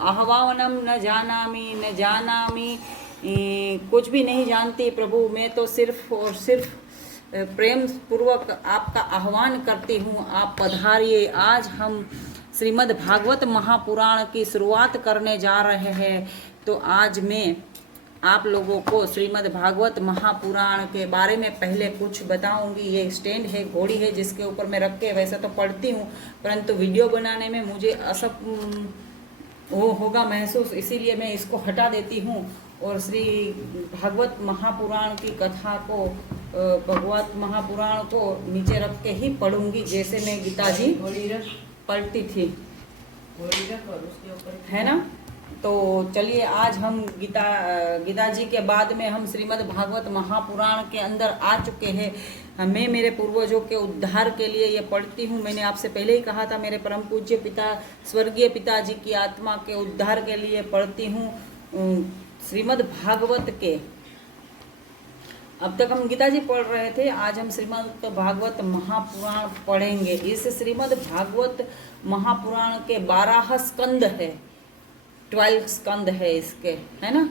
आह्वानम न जानामी कुछ भी नहीं जानती प्रभु, मैं तो सिर्फ और सिर्फ प्रेम पूर्वक आपका आह्वान करती हूँ, आप पधारिए। आज हम श्रीमद् भागवत महापुराण की शुरुआत करने जा रहे हैं। तो आज मैं आप लोगों को श्रीमद् भागवत महापुराण के बारे में पहले कुछ बताऊंगी। ये स्टैंड है, घोड़ी है जिसके ऊपर मैं रख के वैसे तो पढ़ती हूँ, परंतु वीडियो बनाने में मुझे वो होगा महसूस, इसीलिए मैं इसको हटा देती हूँ और श्री भागवत महापुराण की कथा को, भगवत महापुराण को नीचे रख के ही पढ़ूंगी, जैसे मैं गीता जी पढ़ती थी, है ना। तो चलिए आज हम गीता जी के बाद में हम श्रीमद् भागवत महापुराण के अंदर आ चुके हैं। मैं मेरे पूर्वजों के उद्धार के लिए ये पढ़ती हूँ। मैंने आपसे पहले ही कहा था, मेरे परम पूज्य पिता स्वर्गीय पिताजी की आत्मा के उद्धार के लिए पढ़ती हूँ श्रीमद् भागवत के। अब तक हम गीता जी पढ़ रहे थे, आज हम श्रीमद् भागवत महापुराण पढ़ेंगे। इस श्रीमद् भागवत महापुराण के 12 स्कंद है, 12 स्कंद है इसके, है ना।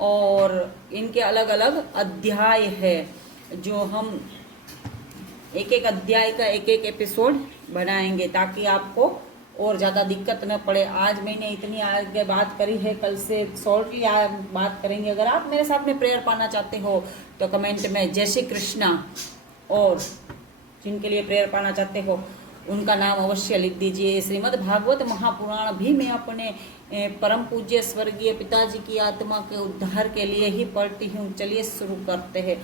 और इनके अलग अलग अध्याय है, जो हम एक एक अध्याय का एक एक एपिसोड बनाएंगे ताकि आपको और ज़्यादा दिक्कत न पड़े। आज मैंने इतनी आगे बात करी है, कल से शॉर्टली बात करेंगे। अगर आप मेरे साथ में प्रेयर पाना चाहते हो तो कमेंट में जय श्री कृष्णा, और जिनके लिए प्रेयर पाना चाहते हो उनका नाम अवश्य लिख दीजिए। श्रीमद् भागवत महापुराण भी मैं अपने परम पूज्य स्वर्गीय पिताजी की आत्मा के उद्धार के लिए ही पढ़ती हूँ। चलिए शुरू करते हैं।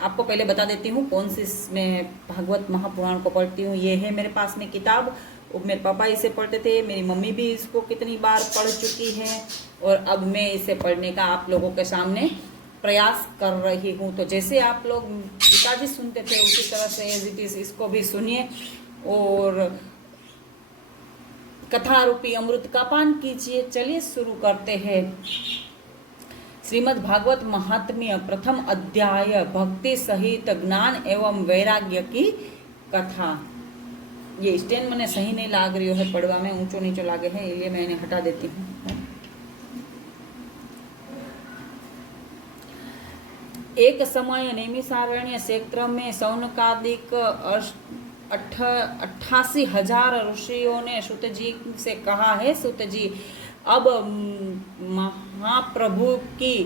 आपको पहले बता देती हूँ कौन सी मैं भागवत महापुराण को पढ़ती हूँ। ये है मेरे पास में किताब, मेरे पापा इसे पढ़ते थे, मेरी मम्मी भी इसको कितनी बार पढ़ चुकी है, और अब मैं इसे पढ़ने का आप लोगों के सामने प्रयास कर रही हूँ। तो जैसे आप लोग गीता जी सुनते थे उसी तरह से एज इट इज इसको भी सुनिए और कथा रूपी अमृत का पान कीजिए। चलिए शुरू करते हैं। श्रीमद् भागवत महात्म्य, प्रथम अध्याय, भक्ति सहित ज्ञान एवं वैराग्य की कथा। ये स्टैंड मैंने सही नहीं लाग रही है, पढ़वा में ऊंचो नीचो लागे है, इसलिए मैं इन्हें हटा देती हूँ। एक समय नैमिषारण्य क्षेत्र में सौनकादिक 88,000 ऋषियों ने सूत जी से कहा है, सूत जी अब महाप्रभु की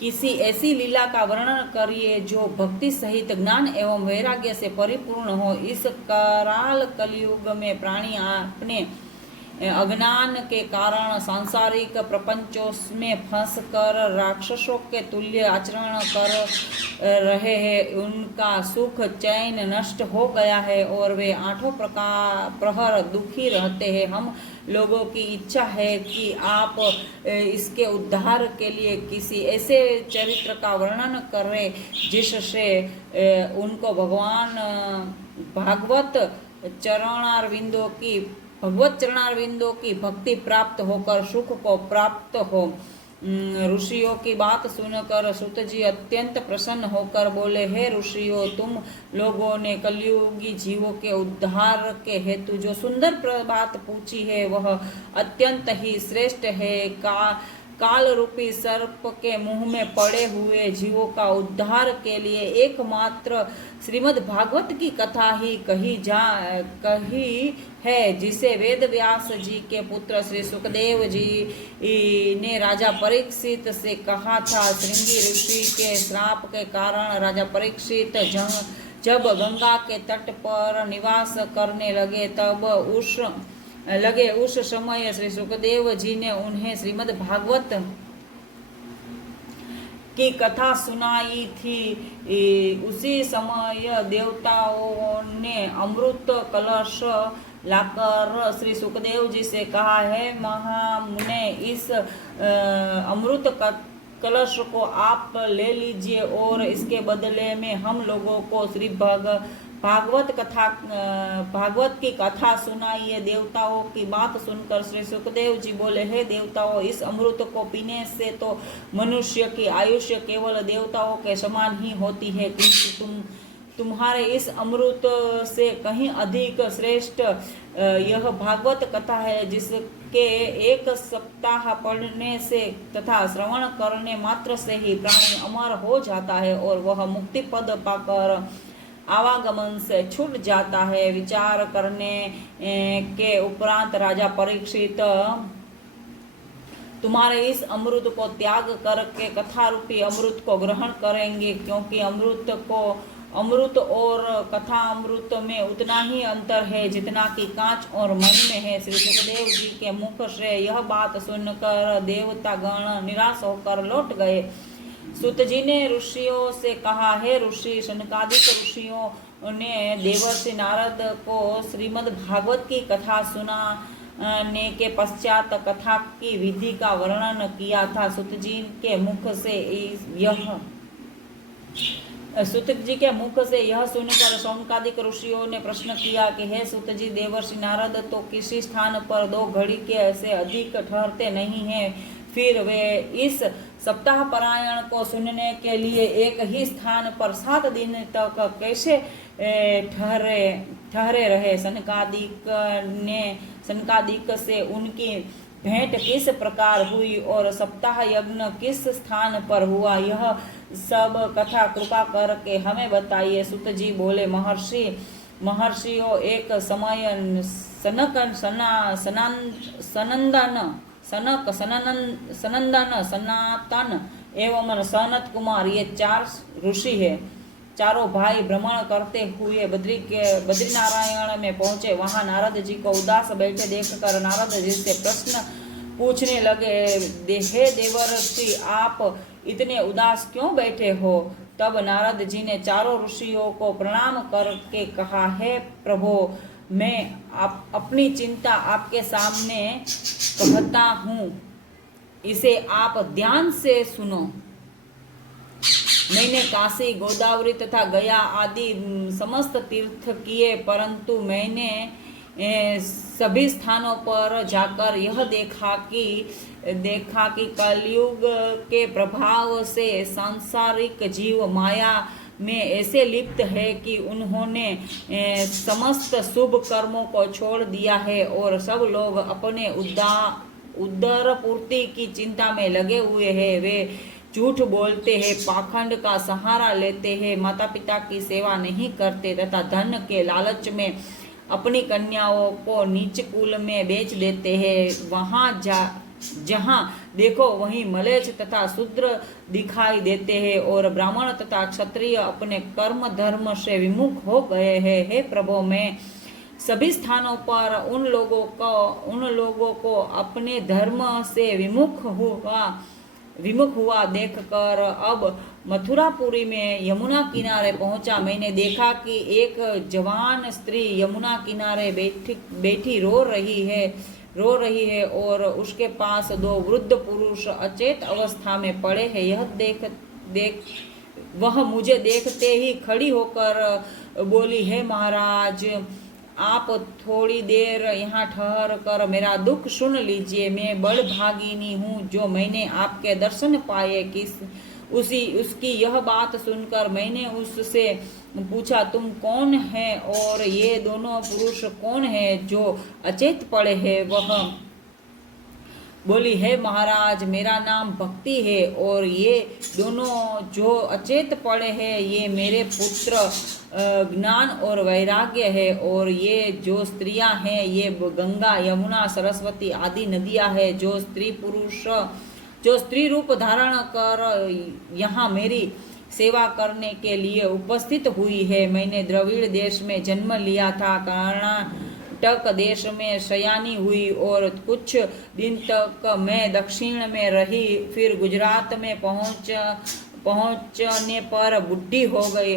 किसी ऐसी लीला का वर्णन करिए जो भक्ति सहित ज्ञान एवं वैराग्य से परिपूर्ण हो। इस कराल कलयुग में प्राणी अपने अज्ञान के कारण सांसारिक प्रपंचों में फंसकर राक्षसों के तुल्य आचरण कर रहे हैं। उनका सुख चैन नष्ट हो गया है और वे 8 प्रहर दुखी रहते हैं। हम लोगों की इच्छा है कि आप इसके उद्धार के लिए किसी ऐसे चरित्र का वर्णन करें जिससे उनको भगवत चरणारविंदों की भक्ति प्राप्त होकर सुख को प्राप्त हो। ऋषियों की बात सुनकर सूत जी अत्यंत प्रसन्न होकर बोले, हे ऋषियों, तुम लोगों ने कलयुगी जीवों के उद्धार के हेतु जो सुंदर बात पूछी है वह अत्यंत ही श्रेष्ठ है। काल रूपी सर्प के मुंह में पड़े हुए जीवों का उद्धार के लिए एकमात्र श्रीमद् भागवत की कथा ही कही है, जिसे वेद व्यास जी के पुत्र श्री सुखदेव जी ने राजा परीक्षित से कहा था। श्रृंगी ऋषि के श्राप के कारण राजा परीक्षित जब गंगा के तट पर निवास करने लगे उस समय श्री सुखदेव जी ने उन्हें श्रीमद् भागवत की कथा सुनाई थी। उसी समय देवताओं ने अमृत कलश लाकर श्री सुखदेव जी से कहा, है महामुने, इस अमृत कलश को आप ले लीजिए और इसके बदले में हम लोगों को श्री भागवत की कथा सुनाइए। देवताओं की बात सुनकर श्री सुखदेव जी बोले, हे देवताओं, इस अमृत को पीने से तो मनुष्य की आयुष्य केवल देवताओं के समान ही होती है, किंतु तुम्हारे इस अमृत से कहीं अधिक श्रेष्ठ यह भागवत कथा है जिसके एक सप्ताह पढ़ने से तथा श्रवण करने मात्र से ही प्राणी अमर हो जाता है और वह मुक्ति पद पाकर आवागमन से छूट जाता है। विचार करने के उपरांत राजा परीक्षित तुम्हारे इस अमृत को त्याग करके कथा रूपी अमृत को ग्रहण करेंगे, क्योंकि अमृत और कथा अमृत में उतना ही अंतर है जितना कि कांच और मणि में है। श्री सुखदेव जी के मुख से यह बात सुनकर देवता गण निराश होकर लौट गए। सूत जी ने ऋषियों से कहा, हे ऋषि, सनकादिक ऋषियों ने देवर्षि नारद को श्रीमद् भागवत की कथा सुनाने के पश्चात कथा की विधि का वर्णन किया था। सूत जी के मुख से यह सुनकर सौनकादिक ऋषियों ने प्रश्न किया कि हे सूत जी, देवर्षि नारद तो किसी स्थान पर 2 घड़ी के से अधिक ठहरते नहीं हैं, फिर वे इस सप्ताह पारायण को सुनने के लिए एक ही स्थान पर 7 दिन तक कैसे ठहरे रहे। सनकादिक से उनकी भेंट किस प्रकार हुई और सप्ताह यज्ञ किस स्थान पर हुआ, यह सब कथा कृपा करके हमें बताइए। सुत जी बोले, महर्षियों, एक समय सनंदन, सनातन एवं सनत कुमार, ये 4 ऋषि है। चारों भाई भ्रमण करते हुए बद्रीनारायण में पहुंचे। वहां नारद जी को उदास बैठे देखकर नारद जी से प्रश्न पूछने लगे, हे देवर्षि, आप इतने उदास क्यों बैठे हो? तब नारद जी ने चारों ऋषियों को प्रणाम करके कहा, हे प्रभो, मैं अपनी चिंता आपके सामने कहता हूँ, इसे आप ध्यान से सुनो। मैंने काशी, गोदावरी तथा गया आदि समस्त तीर्थ किए, परंतु मैंने सभी स्थानों पर जाकर यह देखा कि कलयुग के प्रभाव से सांसारिक जीव माया में ऐसे लिप्त है कि उन्होंने समस्त शुभ कर्मों को छोड़ दिया है और सब लोग अपने उदर पूर्ति की चिंता में लगे हुए हैं। वे झूठ बोलते हैं, पाखंड का सहारा लेते हैं, माता पिता की सेवा नहीं करते तथा धन के लालच में अपनी कन्याओं को नीच कुल में बेच देते हैं। जहाँ देखो वहीं मलेच्छ तथा शूद्र दिखाई देते हैं और ब्राह्मण तथा क्षत्रिय अपने कर्म धर्म से विमुख हो गए हैं। हे प्रभु, मैं सभी स्थानों पर उन लोगों को अपने धर्म से विमुख हुआ देखकर अब मथुरापुरी में यमुना किनारे पहुंचा। मैंने देखा कि एक जवान स्त्री यमुना किनारे बैठी रो रही है और उसके पास 2 वृद्ध पुरुष अचेत अवस्था में पड़े हैं। वह मुझे देखते ही खड़ी होकर बोली, हे महाराज, आप थोड़ी देर यहाँ ठहर कर मेरा दुख सुन लीजिए। मैं बड़भागिनी हूँ जो मैंने आपके दर्शन पाए। उसकी यह बात सुनकर मैंने उससे पूछा, तुम कौन है और ये दोनों पुरुष कौन है जो अचेत पड़े हैं? वह बोली, हे महाराज, मेरा नाम भक्ति है और ये दोनों जो अचेत पड़े हैं ये मेरे पुत्र ज्ञान और वैराग्य है, और ये जो स्त्रियां हैं ये गंगा, यमुना, सरस्वती आदि नदियां हैं जो स्त्री रूप धारण कर यहाँ मेरी सेवा करने के लिए उपस्थित हुई है। मैंने द्रविड़ देश में जन्म लिया था, कर्नाटक देश में शयानी हुई और कुछ दिन तक मैं दक्षिण में रही, फिर गुजरात में पहुंचने पर बुढ़ी हो गई।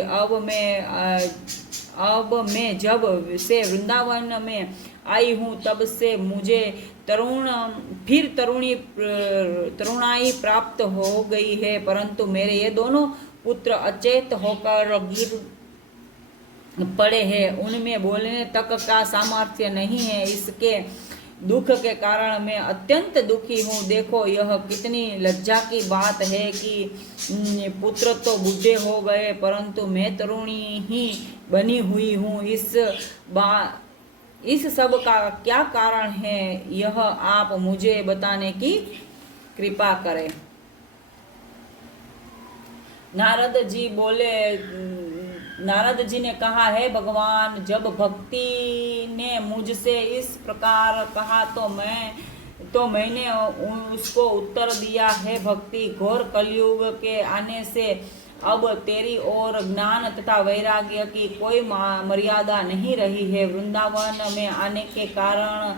अब मैं जब से वृंदावन में आई हूँ तब से मुझे तरुणाई प्राप्त हो गई है, परंतु मेरे ये दोनों पुत्र अचेत होकर गिर पड़े हैं। उनमें बोलने तक का सामर्थ्य नहीं है। इसके दुख के कारण मैं अत्यंत दुखी हूँ। देखो, यह कितनी लज्जा की बात है कि पुत्र तो बूढ़े हो गए परंतु मैं तरुणी ही बनी हुई हूँ। इस सब का क्या कारण है, यह आप मुझे बताने की कृपा करें। नारद जी बोले, नारद जी ने कहा, है भगवान, जब भक्ति ने मुझसे इस प्रकार कहा तो मैंने उसको उत्तर दिया, है भक्ति, घोर कलयुग के आने से अब तेरी ओर ज्ञान तथा वैराग्य की कोई मर्यादा नहीं रही है। वृंदावन में आने के कारण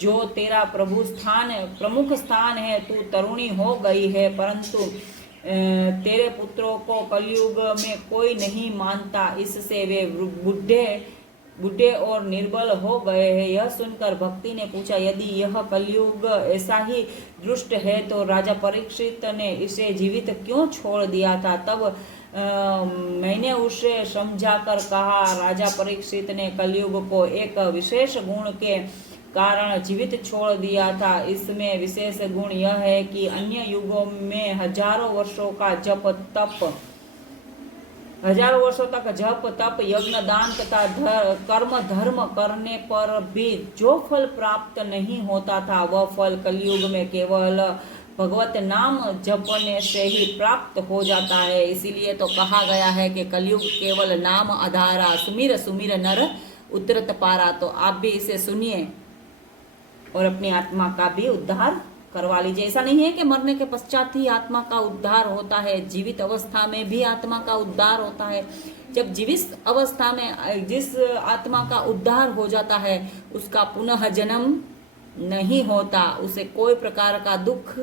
जो तेरा प्रमुख स्थान है, तू तरुणी हो गई है, परंतु तेरे पुत्रों को कलयुग में कोई नहीं मानता, इससे वे बूढ़े और निर्बल हो गए हैं। यह सुनकर भक्ति ने पूछा, यदि यह कलयुग ऐसा ही दुष्ट है तो राजा परीक्षित ने इसे जीवित क्यों छोड़ दिया था। तब मैंने उसे समझाकर कहा, राजा परीक्षित ने कलयुग को एक विशेष गुण के कारण जीवित छोड़ दिया था। इसमें विशेष गुण यह है कि अन्य युगों में हजारों वर्षों तक जप तप यज्ञ दान तथा कर्म धर्म करने पर भी जो फल प्राप्त नहीं होता था, वह फल कलयुग में केवल भगवत नाम जपने से ही प्राप्त हो जाता है। इसीलिए तो कहा गया है कि कलयुग केवल नाम आधारा, सुमिर सुमिर नर उतरत पारा। तो आप भी इसे सुनिए और अपनी आत्मा का भी उद्धार करवा लीजिए। ऐसा नहीं है कि मरने के पश्चात ही आत्मा का उद्धार होता है, जीवित अवस्था में भी आत्मा का उद्धार होता है। जब जीवित अवस्था में जिस आत्मा का उद्धार हो जाता है, उसका पुनः जन्म नहीं होता, उसे कोई प्रकार का दुख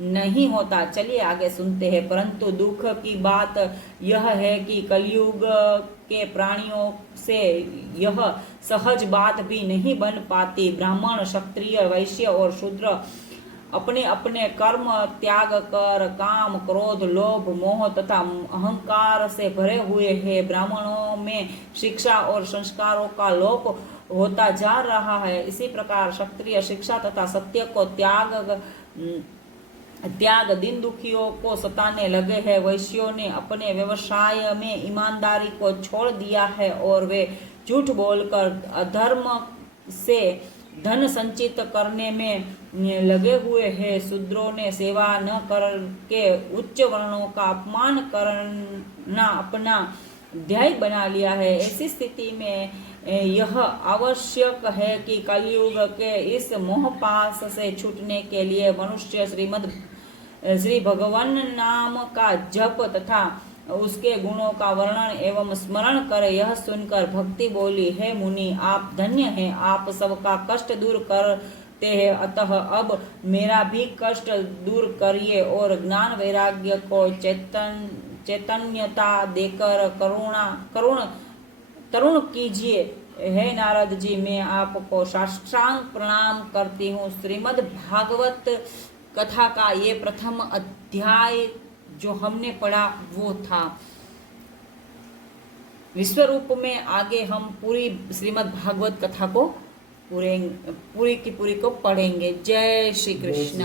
नहीं होता। चलिए आगे सुनते हैं। परंतु दुख की बात यह है कि कलयुग के प्राणियों से यह सहज बात भी नहीं बन पाती। ब्राह्मण, क्षत्रिय, वैश्य और शूद्र अपने अपने कर्म त्याग कर काम, क्रोध, लोभ, मोह तथा अहंकार से भरे हुए हैं। ब्राह्मणों में शिक्षा और संस्कारों का लोप होता जा रहा है। इसी प्रकार क्षत्रिय शिक्षा तथा सत्य को त्याग दिन दुखियों को सताने लगे हैं। वैश्यों ने अपने व्यवसाय में ईमानदारी को छोड़ दिया है और वे झूठ बोलकर अधर्म से धन संचित करने में लगे हुए हैं। शूद्रों ने सेवा न करके उच्च वर्णों का अपमान करना अपना ध्येय बना लिया है। ऐसी स्थिति में यह आवश्यक है कि कलयुग के इस मोहपाश से छूटने के लिए मनुष्य श्री भगवान नाम का जप तथा उसके गुणों का वर्णन एवं स्मरण करे। यह सुनकर भक्ति बोली, हे मुनि, आप धन्य हैं, आप सबका कष्ट दूर करते हैं, अतः अब मेरा भी कष्ट दूर करिए और ज्ञान वैराग्य को चैतन्यता देकर तरुण कीजिए। हे नारद जी, मैं आपको साष्टांग प्रणाम करती हूँ। श्रीमद् भागवत कथा का ये प्रथम अध्याय जो हमने पढ़ा वो था। विश्व रूप में आगे हम पूरी श्रीमद् भागवत कथा को पूरी की पूरी को पढ़ेंगे। जय श्री कृष्ण।